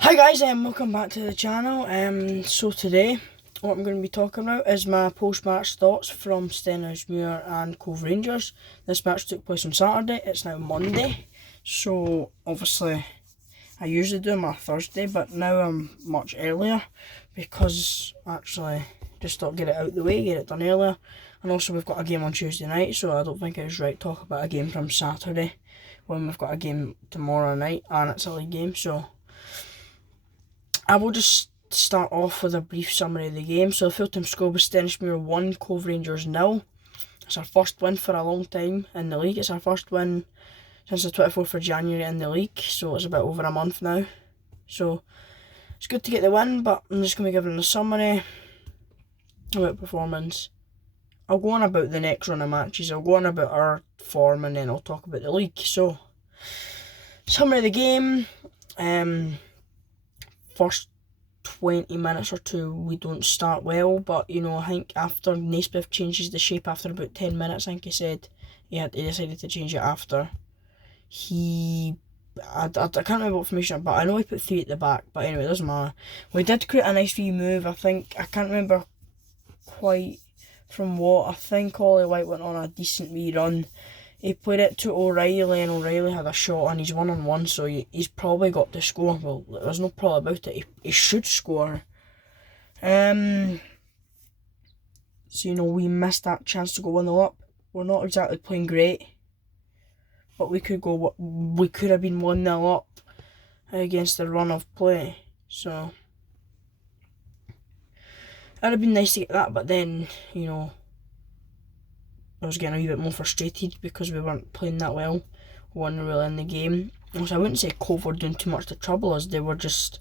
Hi guys, welcome back to the channel. So today, what I'm going to be talking about is my post-match thoughts from Stenhousemuir and Cove Rangers. This match took place on Saturday. It's now Monday, so obviously I usually do my Thursday, but now I'm much earlier because actually just thought get it out the way, get it done earlier. And also we've got a game on Tuesday night, so I don't think it was right to talk about a game from Saturday when we've got a game tomorrow night and it's a league game. So I will just start off with a brief summary of the game. So the full-time score was Stenhousemuir 1, Cove Rangers 0. It's our first win for a long time in the league. It's our first win since the 24th of January in the league, so it's about over a month now. So it's good to get the win, but I'm just going to be giving a summary about performance. I'll go on about the next run of matches, I'll go on about our form, and then I'll talk about the league. So, summary of the game. First 20 minutes or two we don't start well, but I think after Naismith changes the shape after about 10 minutes, I think he said he decided to change it after I can't remember what formation, but I know he put 3 at the back, but anyway, it doesn't matter. We did create a nice wee move. I can't remember quite from what. I think Ollie White went on a decent wee run. He played it to O'Reilly, and O'Reilly had a shot, and he's 1-on-1, so he's probably got to score. Well, there's no problem about it. He should score. So, we missed that chance to go 1-0 up. We're not exactly playing great, but we could have been 1-0 up against the run of play. So, it'd have been nice to get that, but then, I was getting a wee bit more frustrated because we weren't playing that well. We weren't really in the game. Also, I wouldn't say Cove were doing too much to trouble us. They were just,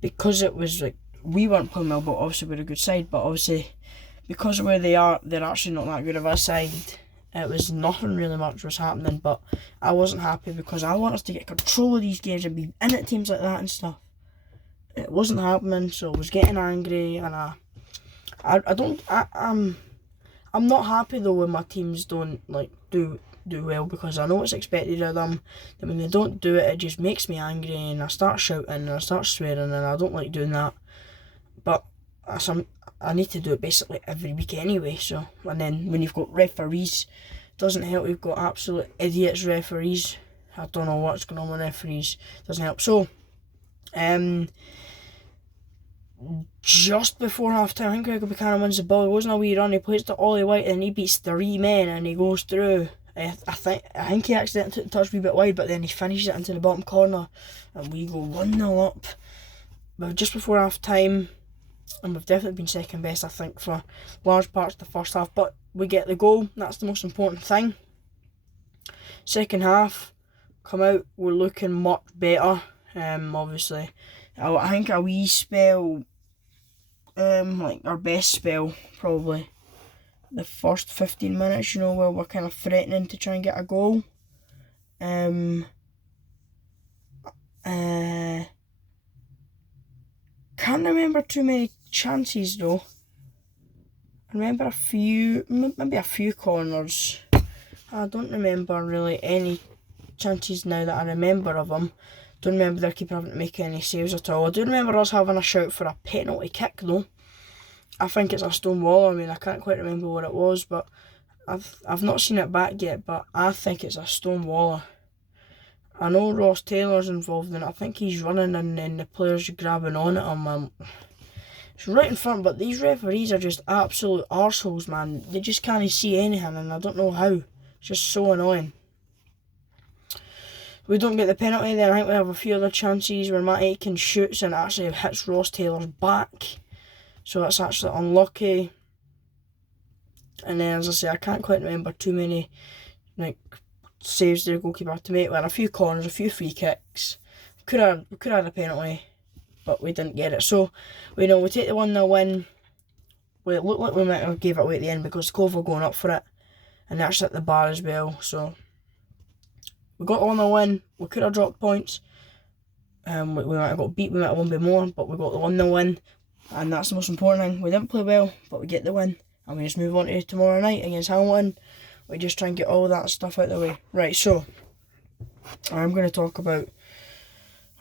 because it was like, we weren't playing well, but obviously we're a good side. But obviously, because of where they are, they're actually not that good of a side. It was nothing really much was happening, but I wasn't happy because I want us to get control of these games and be in at teams like that and stuff. It wasn't happening, so I was getting angry, and I'm not happy though when my teams don't do well, because I know it's expected of them. And when they don't do it, it just makes me angry, and I start shouting and I start swearing, and I don't like doing that. But I need to do it basically every week anyway. So, and then when you've got referees, it doesn't help. You've got absolute idiots referees. I don't know what's going on with referees. It doesn't help. So, just before half time, I think Gregor Buchanan wins the ball. It wasn't a wee run. He plays to Ollie White and he beats 3 men and he goes through. I think he accidentally took the touch a wee bit wide, but then he finishes it into the bottom corner and we go 1-0 up. But just before half time, and we've definitely been second best, I think, for large parts of the first half. But we get the goal. That's the most important thing. Second half, come out, we're looking much better. Obviously, I think a wee spell, like our best spell, probably the first 15 minutes, where we're kind of threatening to try and get a goal. Can't remember too many chances though. I remember maybe a few corners. I don't remember really any chances now that I remember of them. Don't remember their keeper having to make any saves at all. I do remember us having a shout for a penalty kick though. I think it's a stone wall. I mean, I can't quite remember what it was, but I've not seen it back yet, but I think it's a stone waller. I know Ross Taylor's involved in it. I think he's running and then the players are grabbing on at him. It's right in front, but these referees are just absolute arseholes, man. They just can't see anything, and I don't know how. It's just so annoying. We don't get the penalty, then I think we have a few other chances where Matt Aitken shoots and actually hits Ross Taylor's back. So that's actually unlucky. And then, as I say, I can't quite remember too many saves the goalkeeper had to make. We had a few corners, a few free kicks. We could have had a penalty, but we didn't get it. So, we take the 1-0 win. It looked like we might have gave it away at the end because Cove were going up for it. And that's at the bar as well. So, we got the 1-0 win. We could have dropped points. We might have got beat. We might have won by more, but we got the 1-0 win. And that's the most important thing. We didn't play well, but we get the win. And we just move on to tomorrow night against Hamilton. We just try and get all that stuff out of the way. Right, so I'm going to talk about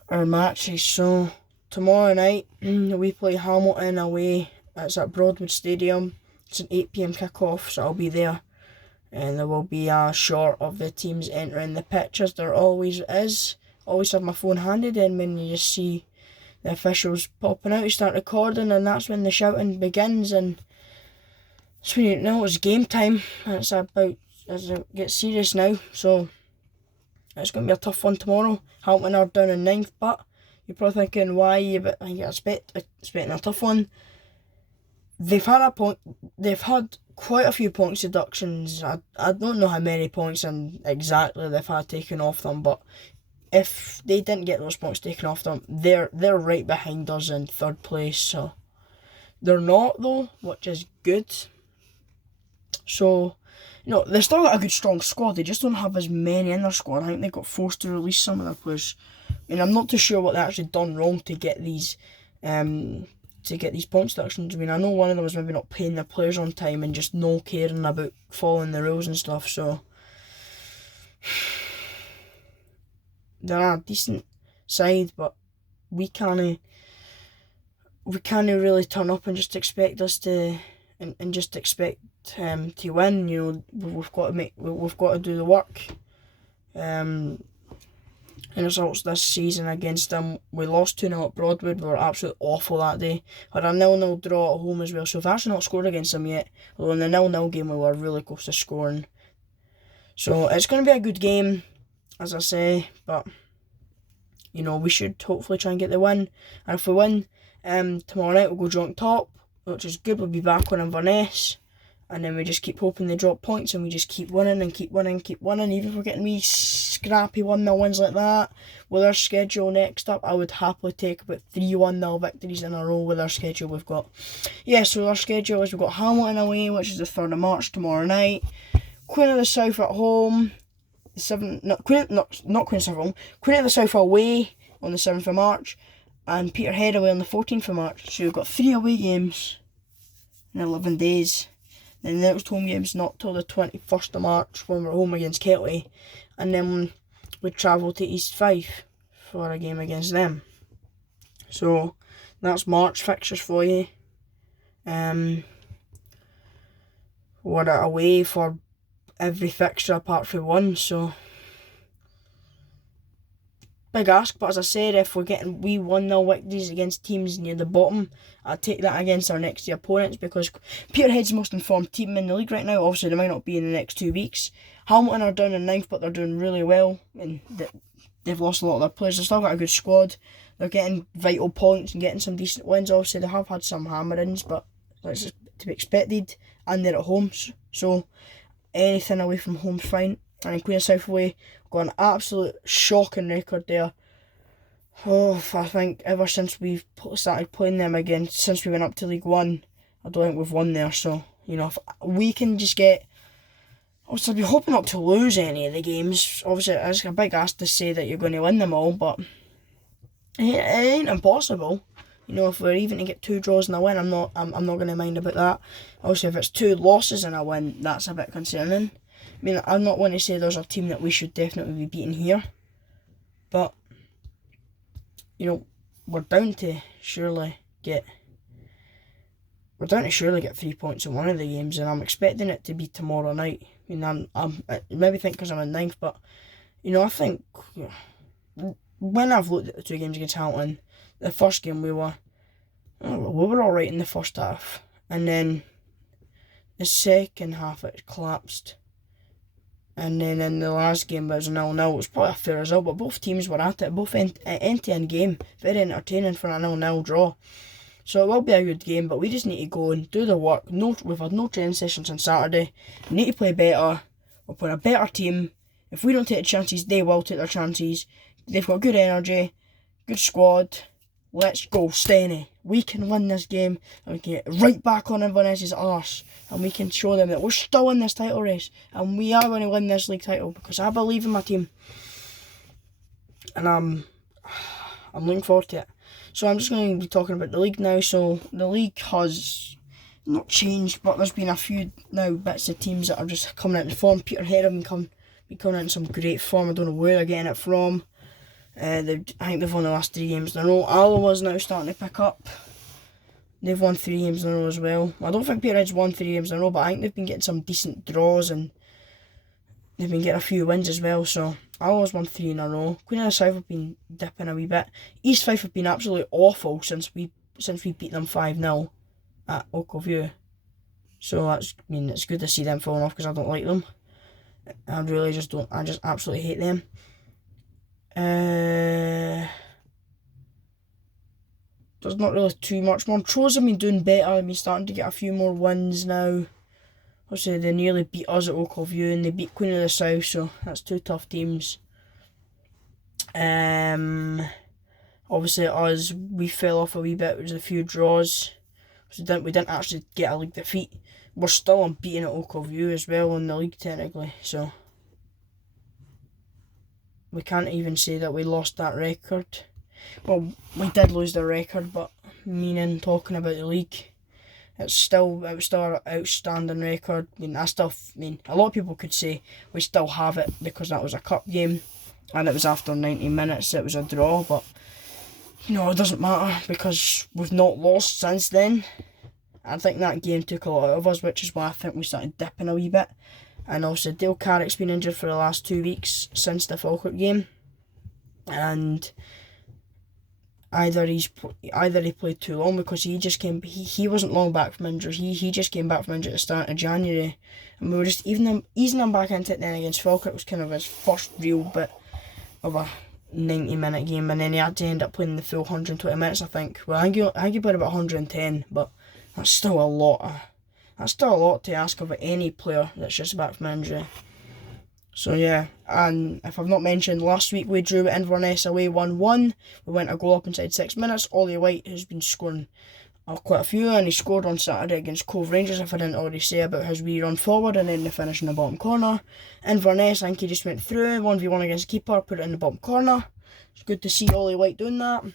our matches. So tomorrow night we play Hamilton away. It's at Broadwood Stadium. It's an 8 PM kick-off, so I'll be there. And there will be a shot of the teams entering the pictures. There always is. Always have my phone handy then when you just see the officials popping out, you start recording, and that's when the shouting begins, and that's when you know it's game time. It's about as it gets serious now, so it's going to be a tough one tomorrow. Hamilton are down in 9th, but you're probably thinking why, but I expecting a tough one. They've had quite a few points deductions. I don't know how many points and exactly they've had taken off them, but if they didn't get those points taken off them, they're right behind us in 3rd place. So they're not though, which is good. So they've still got a good strong squad. They just don't have as many in their squad. I think they got forced to release some of their players, and I'm not too sure what they actually done wrong to get these point deductions. I mean, I know one of them was maybe not paying their players on time and just no caring about following the rules and stuff. So they're a decent side, but we can't really turn up and just expect us to to win. We've got to do the work. And results this season against them, we lost 2-0 at Broadwood. We were absolutely awful that day. Had a 0-0 draw at home as well, so we've actually not scored against them yet. Although in the 0-0 game we were really close to scoring. So it's going to be a good game, as I say, but we should hopefully try and get the win. And if we win, tomorrow night we'll go joint top, which is good. We'll be back on Inverness, and then we just keep hoping they drop points, and we just keep winning and keep winning, even if we're getting wee scrappy 1-0 wins like that. With our schedule next up, I would happily take about 3 1-0 victories in a row with our schedule we've got. So our schedule is we've got Hamilton away, which is the 3rd of March tomorrow night. Queen of the South at home. Queen of the South away on the 7th of March, and Peterhead away on the 14th of March. So we've got 3 away games in 11 days. Then the next home game's not till the 21st of March when we're home against Kelty, and then we travel to East Fife for a game against them. So that's March fixtures for you. We're away for every fixture apart from one, so big ask. But as I said, if we're getting wee 1-0 victories against teams near the bottom, I'd take that against our next two opponents, because Peterhead's the most informed team in the league right now. Obviously they might not be in the next 2 weeks. Hamilton are down in 9th, but they're doing really well, and they've lost a lot of their players. They've still got a good squad. They're getting vital points and getting some decent wins. Obviously they have had some hammerings, but that's just to be expected, and they're at home, so anything away from home's fine. And in Queen of South away, got an absolute shocking record there. I think ever since we've started playing them again, since we went up to League One, I don't think we've won there. So, if we can just get... Obviously, I'd be hoping not to lose any of the games. Obviously, it's a big ask to say that you're going to win them all, but it ain't impossible. If we're even to get 2 draws and a win, I'm not going to mind about that. Obviously, if it's 2 losses and a win, that's a bit concerning. I mean, I'm not one to say there's a team that we should definitely be beating here, but we're down to surely get 3 points in one of the games, and I'm expecting it to be tomorrow night. I mean, I'm maybe think because I'm in 9th, but I think when I've looked at the 2 games against Hamilton, the first game we were alright in the first half, and then the second half it collapsed. And then in the last game, it was 0-0. It was probably a fair result, but both teams were at it. Both end-to-end game. Very entertaining for a 0-0 draw. So it will be a good game, but we just need to go and do the work. We've had no training sessions on Saturday. We need to play better. We'll play a better team. If we don't take the chances, they will take their chances. They've got good energy, good squad. Let's go, Stenny. We can win this game, and we can get right back on Inverness's arse, and we can show them that we're still in this title race, and we are going to win this league title, because I believe in my team, and I'm looking forward to it. So I'm just going to be talking about the league now. So the league has not changed, but there's been a few now bits of teams that are just coming into form. Peterhead have been coming into some great form. I don't know where they're getting it from. I think they've won the last 3 games in a row. Alloa's now starting to pick up. They've won 3 games in a row as well. I don't think Peteridge's won 3 games in a row, but I think they've been getting some decent draws and they've been getting a few wins as well. So Alloa's won 3 in a row. Queen of the South have been dipping a wee bit. East Fife have been absolutely awful since we beat them 5-0 at Oakview. So it's good to see them falling off because I don't like them. I really just don't. I just absolutely hate them. There's not really too much more. Montrose have been doing better. They've been starting to get a few more wins now. Obviously, they nearly beat us at Oakview and they beat Queen of the South, so that's 2 tough teams. Obviously, us, we fell off a wee bit. There was a few draws. So we didn't actually get a league defeat. We're still unbeaten at Oakview as well in the league, technically, so we can't even say that we lost that record. Well, we did lose the record, but talking about the league, it was still an outstanding record. A lot of people could say we still have it because that was a cup game and it was after 90 minutes, it was a draw, but it doesn't matter because we've not lost since then. I think that game took a lot out of us, which is why I think we started dipping a wee bit. And also Dale Carrick's been injured for the last 2 weeks since the Falkirk game, and either he played too long because he wasn't long back from injury. He just came back from injury at the start of January, and we were just easing him back into it. Then against Falkirk was kind of his first real bit of a 90-minute game, and then he had to end up playing the full 120 minutes. I think he played about 110, but that's still a lot. That's still a lot to ask of any player that's just back from injury. So yeah, and if I've not mentioned, last week we drew at Inverness away 1-1. We went a goal up inside 6 minutes. Ollie White has been scoring quite a few, and he scored on Saturday against Cove Rangers, if I didn't already say about his wee run forward and then the finish in the bottom corner. Inverness, I think he just went through, 1v1 against the keeper, put it in the bottom corner. It's good to see Ollie White doing that.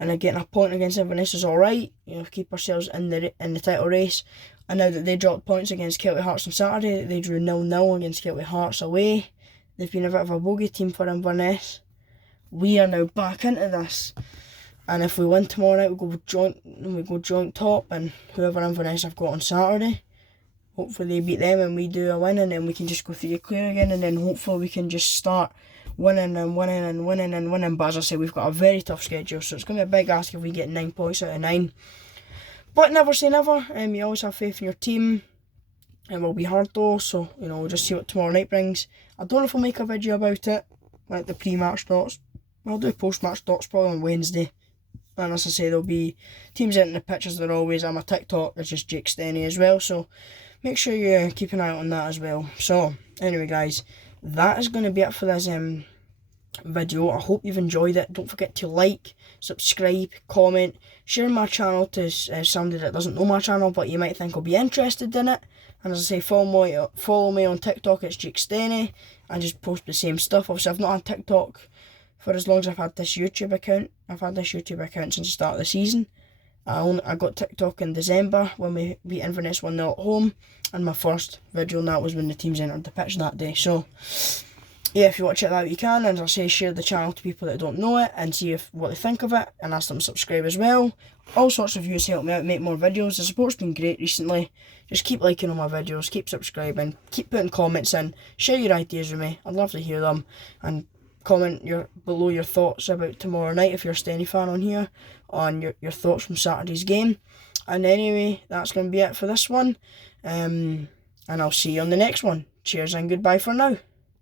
And getting a point against Inverness is alright. Keep ourselves in the title race. And now that they dropped points against Kelty Hearts on Saturday, they drew 0-0 against Kelty Hearts away. They've been a bit of a bogey team for Inverness. We are now back into this. And if we win tomorrow night, we go joint top, and whoever Inverness have got on Saturday, hopefully they beat them and we do a win, and then we can just go through the clear again, and then hopefully we can just start winning and winning and winning and winning. But as I say, we've got a very tough schedule, so it's going to be a big ask if we get 9 points out of 9. But never say never. You always have faith in your team. It will be hard though, so we'll just see what tomorrow night brings. I don't know if I'll make a video about it, like the pre-match thoughts. I'll do post-match thoughts probably on Wednesday. And as I say, there'll be teams in the pictures there always. On my TikTok, it's just Jake Stenny as well, so make sure you keep an eye out on that as well. So anyway guys, that is going to be it for this video. I hope you've enjoyed it. Don't forget to like, subscribe, comment, share my channel to somebody that doesn't know my channel but you might think will be interested in it. And as I say, follow me on TikTok. It's Jake Stenny. I just post the same stuff. Obviously I've not had TikTok for as long as I've had this YouTube account. I've had this YouTube account since the start of the season. I got TikTok in December when we beat Inverness 1-0 at home, and my first video on that was when the teams entered the pitch that day. So yeah, if you want to check that out you can, and as I say, share the channel to people that don't know it and see what they think of it, and ask them to subscribe as well. All sorts of views help me out make more videos. The support's been great recently. Just keep liking all my videos, keep subscribing, keep putting comments in, share your ideas with me. I'd love to hear them, and comment below your thoughts about tomorrow night if you're a Stenny fan on here, on your thoughts from Saturday's game. And anyway, that's going to be it for this one, and I'll see you on the next one. Cheers and goodbye for now.